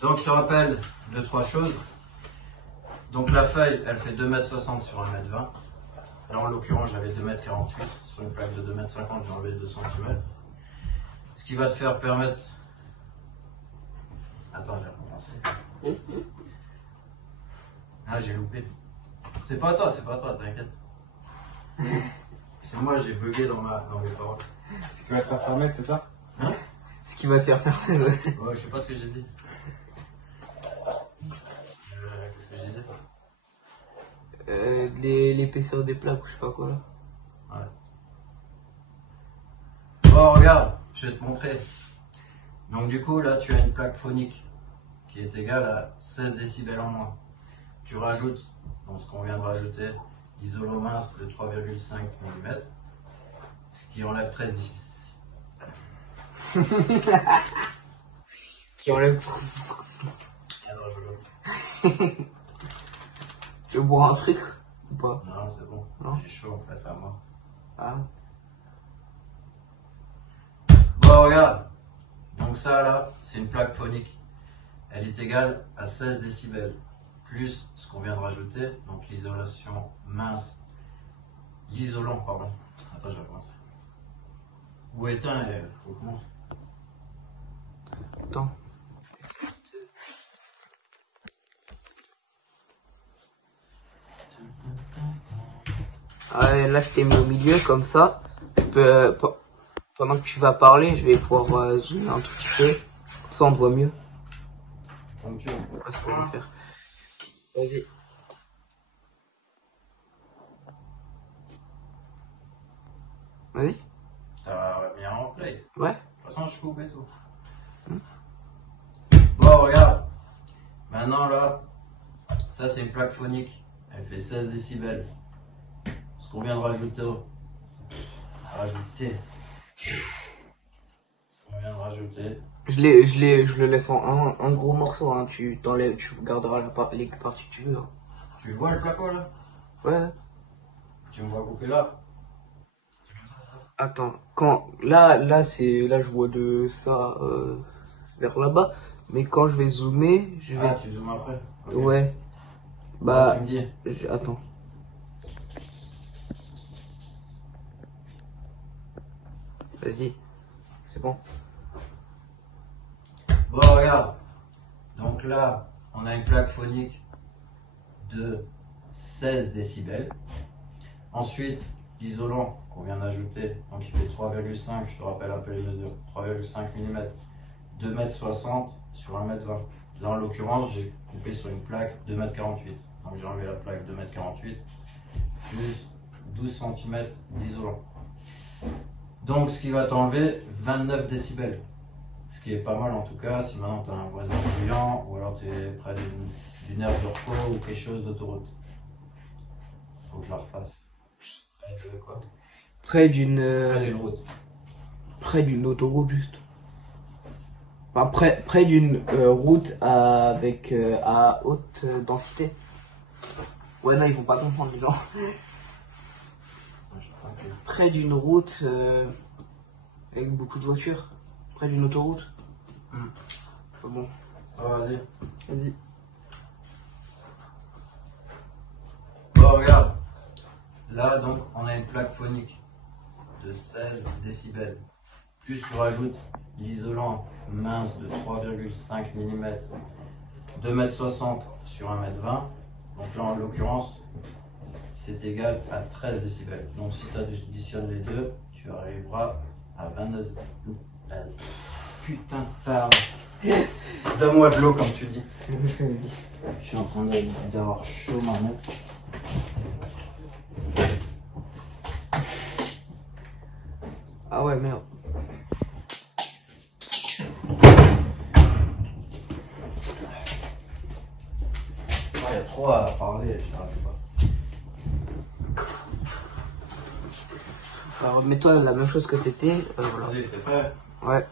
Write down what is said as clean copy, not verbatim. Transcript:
Donc je te rappelle 2-3 choses. Donc la feuille, elle fait 2,60 m sur 1,20 m. Là en l'occurrence j'avais 2,48 m sur une plaque de 2,50 m, j'ai enlevé 2 cm. Ce qui va te faire permettre... Attends, j'ai recommencé. Ah, j'ai loupé. C'est pas toi, t'inquiète. C'est moi, j'ai bugué dans mes paroles. Ce qui va te faire permettre, c'est ça? Hein? Ce qui va te faire permettre. Ouais, je sais pas ce que j'ai dit. Qu'est-ce que j'ai dit? L'épaisseur des plaques ou je sais pas quoi là. Ouais. Bon, regarde, je vais te montrer. Donc du coup, là, tu as une plaque phonique qui est égale à 16 décibels en moins. Tu rajoutes, donc ce qu'on vient de rajouter, l'isolo mince de 3,5 mm, ce qui enlève 13 décibels. Qui enlève. Tu veux boire un truc ou pas? Non, c'est bon. Non. J'ai chaud en fait à moi. Ah. Bon, regarde. Donc ça là, c'est une plaque phonique. Elle est égale à 16 décibels. Plus ce qu'on vient de rajouter, donc l'isolation mince. L'isolant, pardon. Attends, je vais recommencer. Ou éteint et recommence. Attends. Ah, là, je t'ai mis au milieu comme ça. Je peux, pendant que tu vas parler, je vais pouvoir zoomer un tout petit peu. Comme ça, on te voit mieux. Comme tu veux. Voilà ce que je vais faire. Vas-y. Vas-y. T'as mis en play. Ouais. De toute façon, je coupe et tout. Bon, regarde. Maintenant, là, ça, c'est une plaque phonique. Elle fait 16 décibels. Ce qu'on vient de rajouter. Ce qu'on vient de rajouter. Je le laisse en un gros morceau, hein. Tu t'enlèves, tu garderas les parties que tu veux. Hein. Tu vois le placo, là? Ouais. Tu me vois couper là? Attends, là je vois de ça vers là-bas, mais quand je vais zoomer, je vais. Ah, tu zoomes après? Okay. Ouais. Bah. Tu me dis. Attends. Vas-y. C'est bon. Bon, regarde. Donc là, on a une plaque phonique de 16 décibels. Ensuite, l'isolant qu'on vient d'ajouter, donc il fait 3,5, je te rappelle un peu les mesures, 3,5 mm, 2,60 m sur 1,20 m. Là, en l'occurrence, j'ai coupé sur une plaque 2,48 m. Donc j'ai enlevé la plaque 2,48 m plus 12 cm d'isolant. Donc ce qui va t'enlever 29 décibels. Ce qui est pas mal en tout cas si maintenant tu as un voisin bruyant ou alors tu es près d'une aire de repos ou quelque chose d'autoroute. Faut que je la refasse. Près de quoi? Près d'une route. Près d'une autoroute juste. Enfin, près d'une route avec à haute densité. Ouais non, ils vont pas comprendre les gens. Près d'une route avec beaucoup de voitures. Près d'une autoroute. Bon. Oh, vas-y. Vas-y. Bon, regarde. Là, donc, on a une plaque phonique de 16 décibels. Plus tu rajoutes l'isolant mince de 3,5 mm, 2,60 m sur 1,20 m. Donc là, en l'occurrence, c'est égal à 13 décibels. Donc si tu additionnes les deux, tu arriveras à 22. Putain de parle. Donne-moi de l'eau comme tu dis. Je suis en train d'avoir chaud maintenant. Ah ouais, merde. Il y a trop à parler, je n'arrive pas. Alors mets-toi la même chose que t'étais. Voilà. Vas-y, t'es prêt? Ouais.